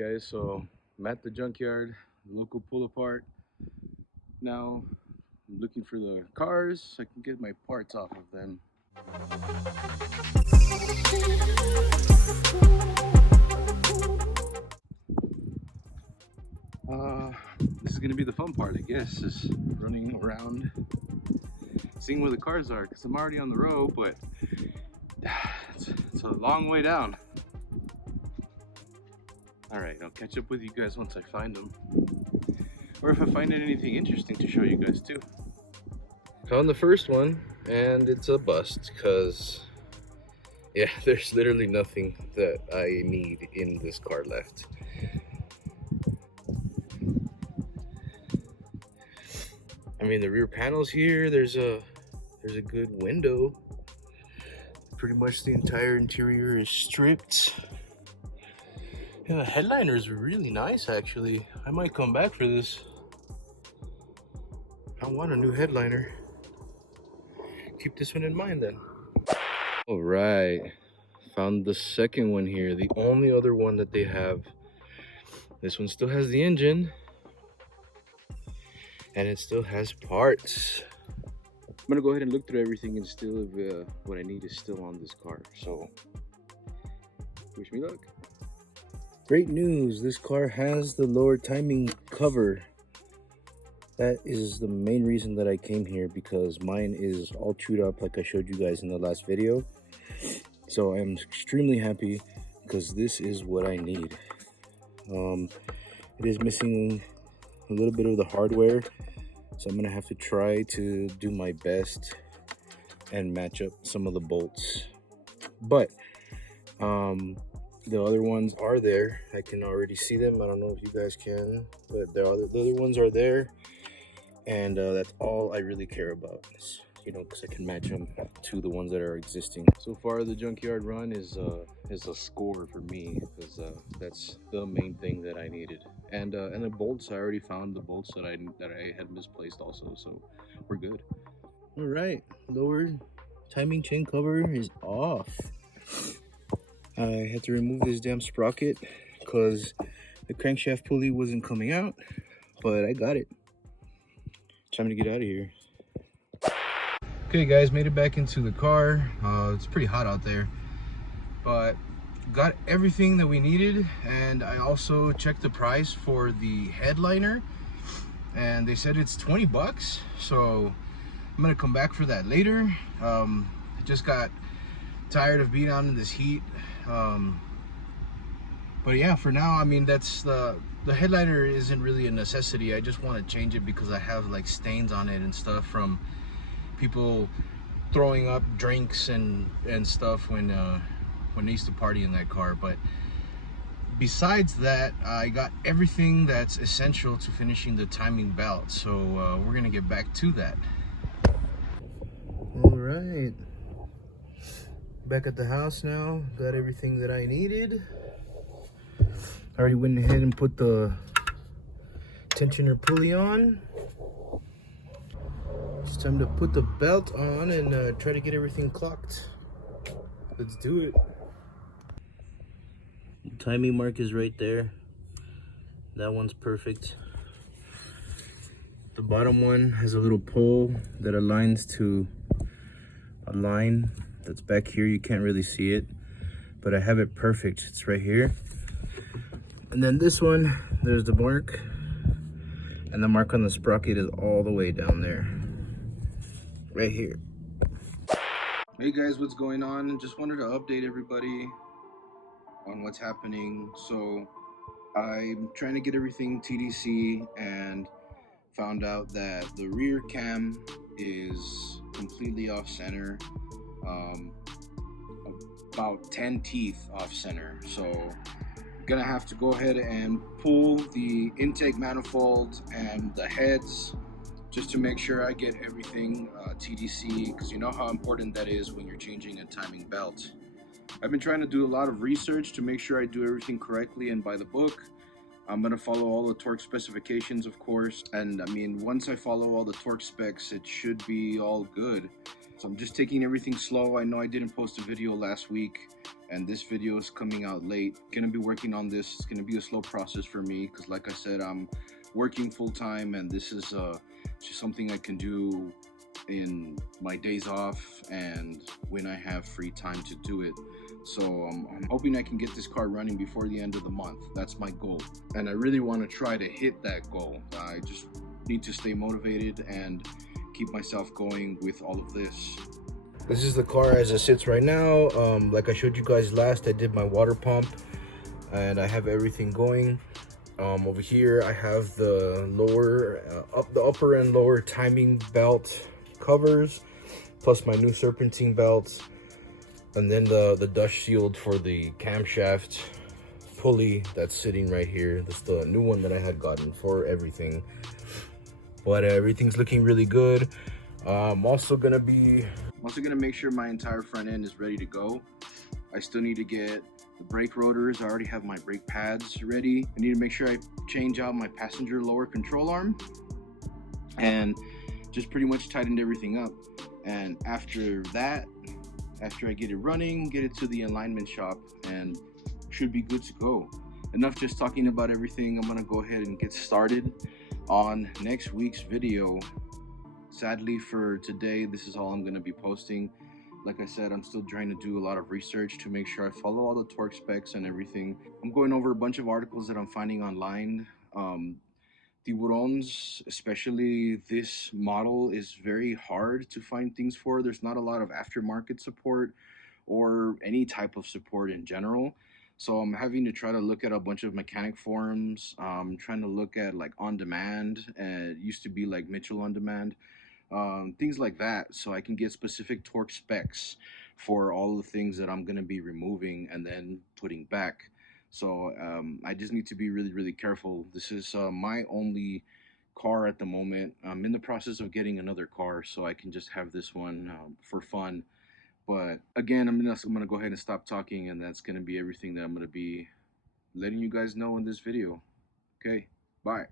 guys, so I'm at the junkyard, local pull apart. Now I'm looking for the cars so I can get my parts off of them. This is gonna be the fun part, I guess, is running around seeing where the cars are, because I'm already on the road, but it's a long way down. Alright, I'll catch up with you guys once I find them. Or if I find anything interesting to show you guys too. Found the first one, and it's a bust, because yeah, there's literally nothing that I need in this car left. I mean, the rear panel's here, there's a good window. Pretty much the entire interior is stripped. Yeah, the headliner is really nice, actually. I might come back for this. I want a new headliner. Keep this one in mind then. All right, found the second one here, the only other one that they have. This one still has the engine, and it still has parts. I'm gonna go ahead and look through everything and still if what I need is still on this car. So wish me luck. Great news, this car has the lower timing cover. That is the main reason that I came here, because mine is all chewed up like I showed you guys in the last video. So I'm extremely happy because this is what I need. It is missing a little bit of the hardware, so I'm gonna have to try to do my best and match up some of the bolts. But the other ones are there. I can already see them. I don't know if you guys can, but the other ones are there, and that's all I really care about. You know, because I can match them to the ones that are existing. So far, the junkyard run is a score for me, because that's the main thing that I needed. And the bolts, I already found the bolts that I had misplaced also, so we're good. All right, lower timing chain cover is off. I had to remove this damn sprocket because the crankshaft pulley wasn't coming out, but I got it. Time to get out of here. Okay guys, made it back into the car. It's pretty hot out there, but got everything that we needed, and I also checked the price for the headliner, and they said it's 20 bucks, so I'm gonna come back for that later. I just got tired of being out in this heat, but yeah, for now, I mean, that's the headliner isn't really a necessity. I just want to change it because I have like stains on it and stuff from people throwing up drinks and stuff when they used to party in that car. But besides that, I got everything that's essential to finishing the timing belt, so we're gonna get back to that. All right, back at the house now. Got everything that I needed. I already went ahead and put the tensioner pulley on. It's time to put the belt on and try to get everything clocked. Let's do it. The timing mark is right there. That one's perfect. The bottom one has a little pole that aligns to a line that's back here. You can't really see it, but I have it perfect. It's right here. And then this one, there's the mark, and the mark on the sprocket is all the way down there. Right here. Hey guys, what's going on? Just wanted to update everybody on what's happening. So I'm trying to get everything TDC and found out that the rear cam is completely off center, about 10 teeth off center. So I'm gonna have to go ahead and pull the intake manifold and the heads just to make sure I get everything TDC, because you know how important that is when you're changing a timing belt. I've been trying to do a lot of research to make sure I do everything correctly and by the book. I'm going to follow all the torque specifications, of course, and I mean, once I follow all the torque specs, it should be all good. So I'm just taking everything slow. I know I didn't post a video last week, and this video is coming out late. Gonna be working on this. It's gonna be a slow process for me because, like I said, I'm working full-time, and this is just something I can do in my days off and when I have free time to do it. So I'm hoping I can get this car running before the end of the month. That's my goal, and I really want to try to hit that goal. I just need to stay motivated and keep myself going with all of this. This is the car as it sits right now. Like I showed you guys last, I did my water pump and I have everything going. Over here I have the lower the upper and lower timing belt covers, plus my new serpentine belts, and then the dust shield for the camshaft pulley that's sitting right here. That's the new one that I had gotten for everything, but everything's looking really good. I'm also gonna make sure my entire front end is ready to go. I still need to get the brake rotors. I already have my brake pads ready. I need to make sure I change out my passenger lower control arm and just pretty much tightened everything up. And after that, after I get it running, get it to the alignment shop, and should be good to go. Enough just talking about everything. I'm gonna go ahead and get started on next week's video. Sadly for today, this is all I'm going to be posting. Like I said, I'm still trying to do a lot of research to make sure I follow all the torque specs and everything. I'm going over a bunch of articles that I'm finding online. Tiburons, especially this model, is very hard to find things for. There's not a lot of aftermarket support or any type of support in general. So I'm having to try to look at a bunch of mechanic forums. Trying to look at like on demand, and it used to be like Mitchell on demand. Things like that, so I can get specific torque specs for all the things that I'm going to be removing and then putting back. So I just need to be really careful. This is my only car at the moment. I'm in the process of getting another car so I can just have this one for fun. But again, I'm gonna go ahead and stop talking, and that's gonna be everything that I'm gonna be letting you guys know in this video. Okay, bye.